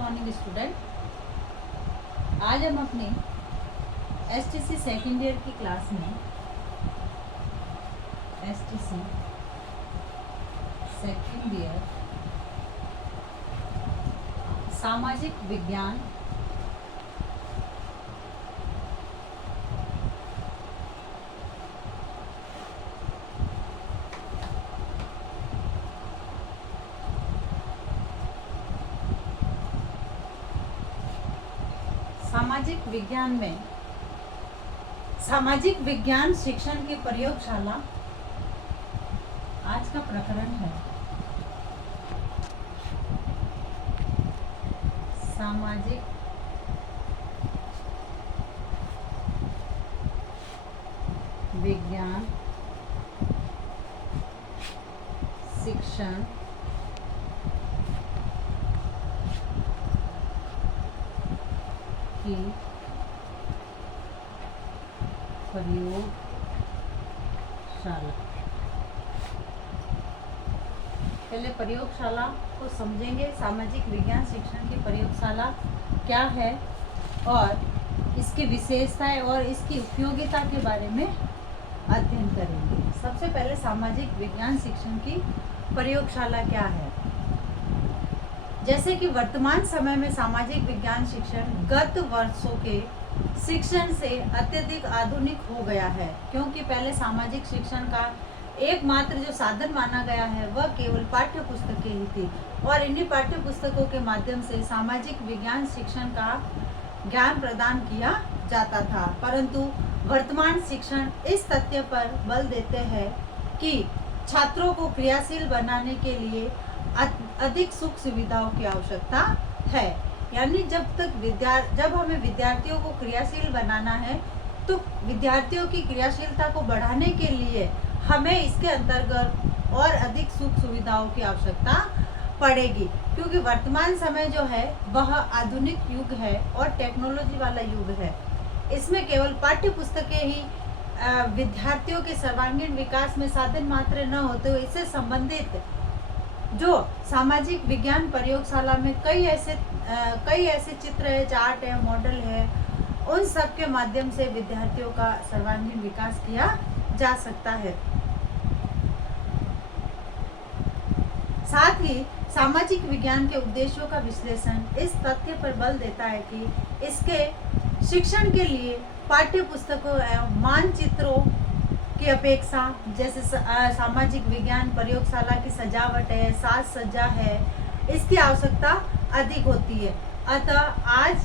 Morning student. आज हम अपने एसटीसी सेकेंड ईयर की क्लास में एसटीसी सेकेंड ईयर सामाजिक विज्ञान में सामाजिक विज्ञान शिक्षण की प्रयोगशाला आज का प्रकरण है सामाजिक विज्ञान शिक्षण की प्रयोगशाला। पहले प्रयोगशाला को समझेंगे। सामाजिक विज्ञान शिक्षण की प्रयोगशाला क्या है और इसकी विशेषताएं और इसकी उपयोगिता के बारे में अध्ययन करेंगे। सबसे पहले सामाजिक विज्ञान शिक्षण की प्रयोगशाला क्या है। जैसे कि वर्तमान समय में सामाजिक विज्ञान शिक्षण गत वर्षों के शिक्षण से अत्यधिक आधुनिक हो गया है, क्योंकि पहले सामाजिक शिक्षण का एकमात्र जो साधन माना गया है वह केवल पाठ्य पुस्तकें ही थी और इन्हीं पाठ्य पुस्तकों के माध्यम से सामाजिक विज्ञान शिक्षण का ज्ञान प्रदान किया जाता था। परंतु वर्तमान शिक्षण इस तथ्य पर बल देते हैं कि छात्रों को क्रियाशील बनाने के लिए अधिक सुख सुविधाओं की आवश्यकता है। यानी जब हमें विद्यार्थियों को क्रियाशील बनाना है तो विद्यार्थियों की क्रियाशीलता को बढ़ाने के लिए हमें इसके अंतर्गत और अधिक सुख सुविधाओं की आवश्यकता पड़ेगी, क्योंकि वर्तमान समय जो है वह आधुनिक युग है और टेक्नोलॉजी वाला युग है। इसमें केवल पाठ्य पुस्तकें ही विद्यार्थियों के सर्वांगीण विकास में साधन मात्र न होते हुए इससे संबंधित जो सामाजिक विज्ञान प्रयोगशाला में कई ऐसे चित्र है, चार्ट है, मॉडल है, उन सब के माध्यम से विद्यार्थियों का सर्वांगीण विकास किया जा सकता है। साथ ही सामाजिक विज्ञान के उद्देश्यों का विश्लेषण इस तथ्य पर बल देता है कि इसके शिक्षण के लिए पाठ्य पुस्तकों एवं मानचित्रों की अपेक्षा, जैसे सामाजिक विज्ञान प्रयोगशाला की सजावट है, साज सज्जा है, इसकी आवश्यकता अधिक होती है। अतः आज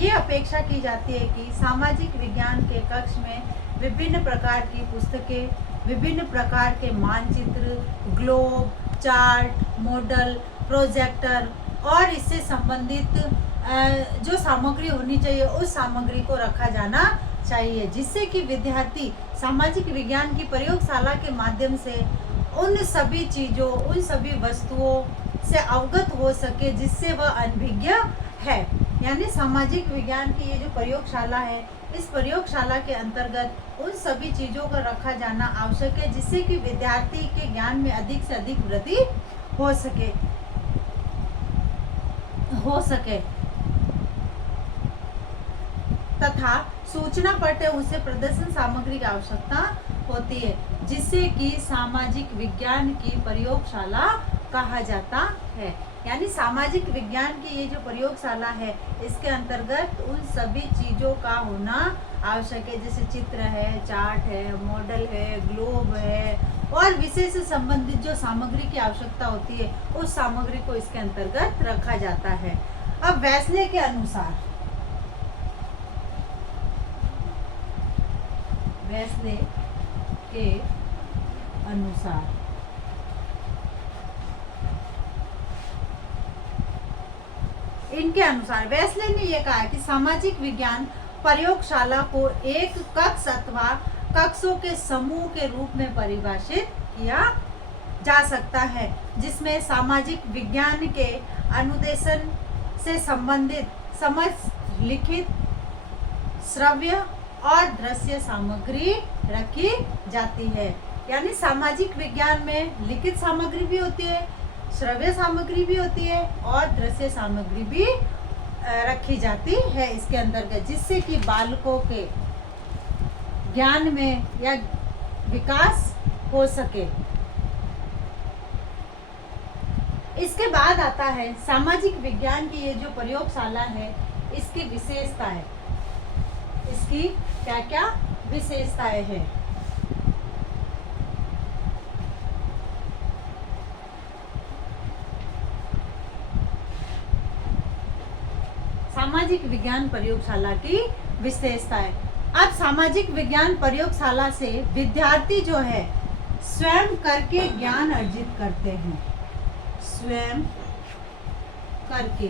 ये अपेक्षा की जाती है कि सामाजिक विज्ञान के कक्ष में विभिन्न प्रकार की पुस्तकें, विभिन्न प्रकार के मानचित्र, ग्लोब, चार्ट, मॉडल, प्रोजेक्टर और इससे संबंधित जो सामग्री होनी चाहिए उस सामग्री को रखा जाना चाहिए, जिससे कि विद्यार्थी सामाजिक विज्ञान की प्रयोगशाला के माध्यम से उन सभी चीज़ों, उन सभी वस्तुओं से अवगत हो सके जिससे वह अनभिज्ञ है। यानी सामाजिक विज्ञान की ये जो प्रयोगशाला है, इस प्रयोगशाला के अंतर्गत उन सभी चीज़ों का रखा जाना आवश्यक है जिससे कि विद्यार्थी के ज्ञान में अधिक से अधिक वृद्धि हो सके तथा सूचना पट्ट उसे प्रदर्शन सामग्री की आवश्यकता होती है, जिससे कि सामाजिक विज्ञान की प्रयोगशाला कहा जाता है। यानी सामाजिक विज्ञान की ये जो प्रयोगशाला है इसके अंतर्गत उन सभी चीज़ों का होना आवश्यक है, जैसे चित्र है, चार्ट है, मॉडल है, ग्लोब है और विषय से संबंधित जो सामग्री की आवश्यकता होती है उस सामग्री को इसके अंतर्गत रखा जाता है। अब वेस्ले के अनुसार इनके अनुसार वेस्ले ने यह कहा कि सामाजिक विज्ञान प्रयोगशाला को एक कक्ष अथवा कक्षों के समूह के रूप में परिभाषित किया जा सकता है, जिसमें सामाजिक विज्ञान के अनुदेशन से संबंधित समझ, लिखित, श्रव्य और दृश्य सामग्री रखी जाती है। यानी सामाजिक विज्ञान में लिखित सामग्री भी होती है, श्रव्य सामग्री भी होती है और दृश्य सामग्री भी रखी जाती है इसके अंतर्गत, जिससे कि बालकों के ज्ञान में या विकास हो सके। इसके बाद आता है सामाजिक विज्ञान की ये जो प्रयोगशाला है इसकी विशेषता है, इसकी क्या क्या विशेषताएं हैं। सामाजिक विज्ञान प्रयोगशाला की विशेषताएं। अब सामाजिक विज्ञान प्रयोगशाला से विद्यार्थी जो है स्वयं करके ज्ञान अर्जित करते हैं, स्वयं करके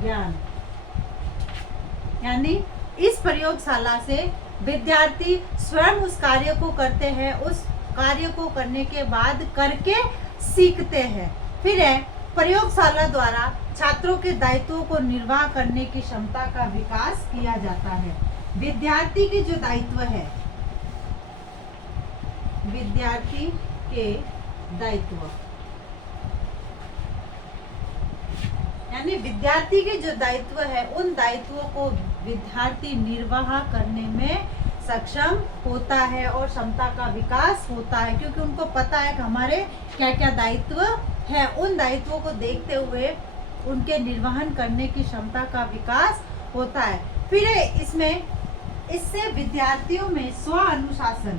ज्ञान, यानी इस प्रयोगशाला से विद्यार्थी स्वयं उस कार्य को करते हैं, उस कार्य को करने के बाद करके सीखते हैं। फिर है प्रयोगशाला द्वारा छात्रों के दायित्वों को निर्वाह करने की क्षमता का विकास किया जाता है। विद्यार्थी के जो दायित्व है, विद्यार्थी के दायित्व यानी विद्यार्थी के जो दायित्व है उन दायित्वों को विद्यार्थी निर्वाह करने में सक्षम होता है और क्षमता का विकास होता है, क्योंकि उनको पता है कि हमारे क्या क्या दायित्व है। उन दायित्वों को देखते हुए उनके निर्वहन करने की क्षमता का विकास होता है। फिर इससे विद्यार्थियों में स्व अनुशासन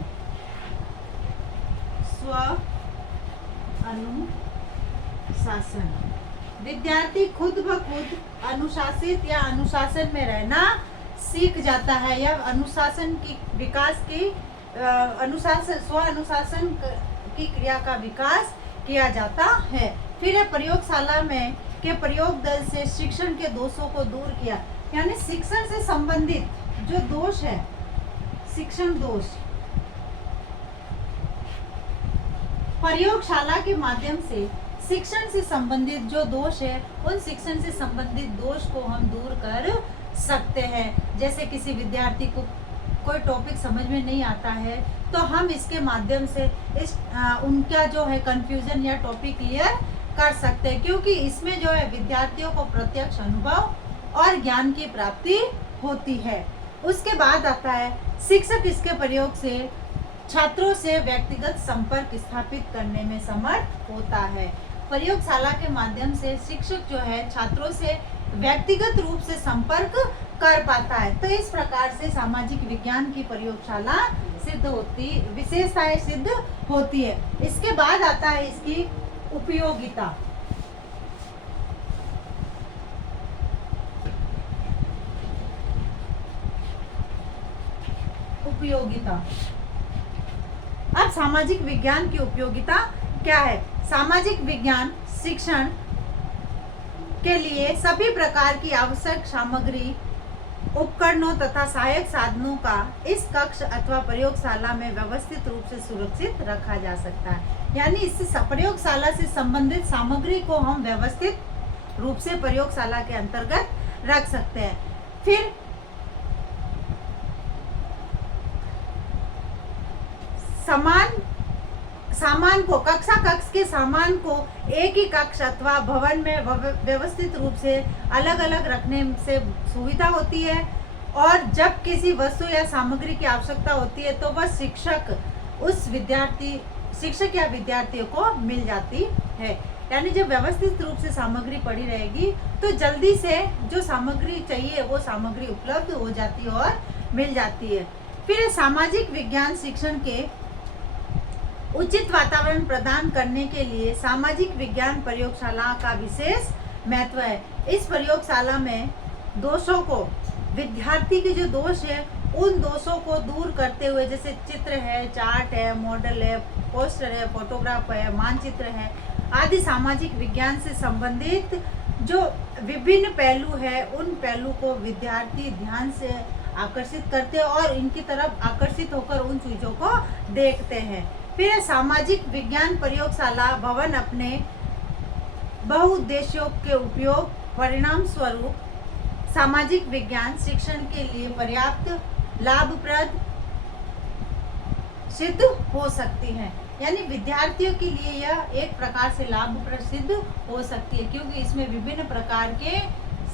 विद्यार्थी खुद ब खुद अनुशासित या अनुशासन में रहना सीख जाता है, या अनुशासन की विकास की स्व अनुशासन की क्रिया का विकास किया जाता है। फिर प्रयोगशाला में के प्रयोग दल से शिक्षण के दोषों को दूर किया, यानी शिक्षण से संबंधित जो दोष है, शिक्षण दोष प्रयोगशाला के माध्यम से शिक्षण से संबंधित जो दोष है उन शिक्षण से संबंधित दोष को हम दूर कर सकते हैं। जैसे किसी विद्यार्थी को कोई टॉपिक समझ में नहीं आता है तो हम इसके माध्यम से उनका जो है कंफ्यूजन या टॉपिक क्लियर कर सकते हैं, क्योंकि इसमें जो है विद्यार्थियों को प्रत्यक्ष अनुभव और ज्ञान की प्राप्ति होती है। उसके बाद आता है शिक्षक इसके प्रयोग से छात्रों से व्यक्तिगत संपर्क स्थापित करने में समर्थ होता है। प्रयोगशाला के माध्यम से शिक्षक जो है छात्रों से व्यक्तिगत रूप से संपर्क कर पाता है। तो इस प्रकार से सामाजिक विज्ञान की प्रयोगशाला विशेषताएं सिद्ध होती है। इसके बाद आता है इसकी उपयोगिता। अब सामाजिक विज्ञान की उपयोगिता क्या है? सामाजिक विज्ञान शिक्षण के लिए सभी प्रकार की आवश्यक सामग्री, उपकरणों तथा सहायक साधनों का इस कक्ष अथवा प्रयोगशाला में व्यवस्थित रूप से सुरक्षित रखा जा सकता है। यानी इससे प्रयोगशाला से संबंधित सामग्री को हम व्यवस्थित रूप से प्रयोगशाला के अंतर्गत रख सकते हैं। फिर सामान को कक्ष के सामान को एक ही कक्ष अथवा भवन में व्यवस्थित रूप से अलग अलग रखने से सुविधा होती है, और जब किसी वस्तु या सामग्री की आवश्यकता होती है तो वह शिक्षक या विद्यार्थियों को मिल जाती है। यानी जब व्यवस्थित रूप से सामग्री पड़ी रहेगी तो जल्दी से जो सामग्री चाहिए वो सामग्री उपलब्ध हो जाती है और मिल जाती है। फिर सामाजिक विज्ञान शिक्षण के उचित वातावरण प्रदान करने के लिए सामाजिक विज्ञान प्रयोगशाला का विशेष महत्व है। इस प्रयोगशाला में दोषों को, विद्यार्थी के जो दोष है उन दोषों को दूर करते हुए, जैसे चित्र है, चार्ट है, मॉडल है, पोस्टर है, फोटोग्राफ है, मानचित्र है आदि सामाजिक विज्ञान से संबंधित जो विभिन्न पहलू है उन पहलू को विद्यार्थी ध्यान से आकर्षित करते हैं और इनकी तरफ आकर्षित होकर उन चीज़ों को देखते हैं। फिर सामाजिक विज्ञान प्रयोगशाला भवन अपने बहुउद्देश्यों के उपयोग परिणाम स्वरूप सामाजिक विज्ञान शिक्षण के लिए पर्याप्त लाभप्रद सिद्ध हो सकती हैं। यानी विद्यार्थियों के लिए यह एक प्रकार से लाभप्रद सिद्ध हो सकती है, क्योंकि इसमें विभिन्न प्रकार के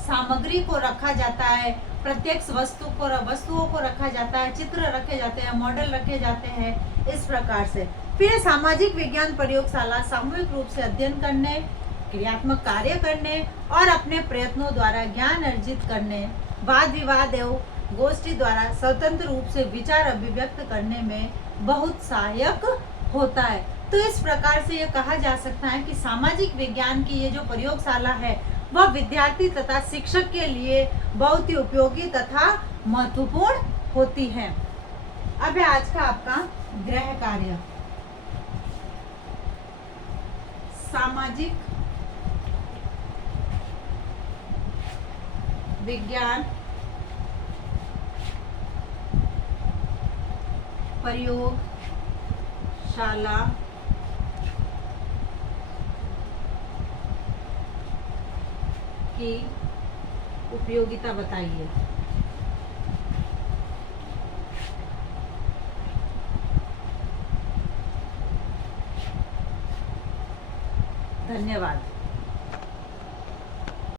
सामग्री को रखा जाता है, प्रत्यक्ष वस्तुओं को रखा जाता है, चित्र रखे जाते हैं, मॉडल रखे जाते हैं, इस प्रकार से। फिर सामाजिक विज्ञान प्रयोगशाला सामूहिक रूप से अध्ययन करने, क्रियात्मक कार्य करने और अपने प्रयत्नों द्वारा ज्ञान अर्जित करने, वाद विवाद एवं गोष्ठी द्वारा स्वतंत्र रूप से विचार अभिव्यक्त करने में बहुत सहायक होता है। तो इस प्रकार से ये कहा जा सकता है कि सामाजिक विज्ञान की ये जो प्रयोगशाला है वह विद्यार्थी तथा शिक्षक के लिए बहुत ही उपयोगी तथा महत्वपूर्ण होती है। अब है आज का आपका गृह कार्य। सामाजिक विज्ञान प्रयोगशाला की उपयोगिता बताइए। धन्यवाद।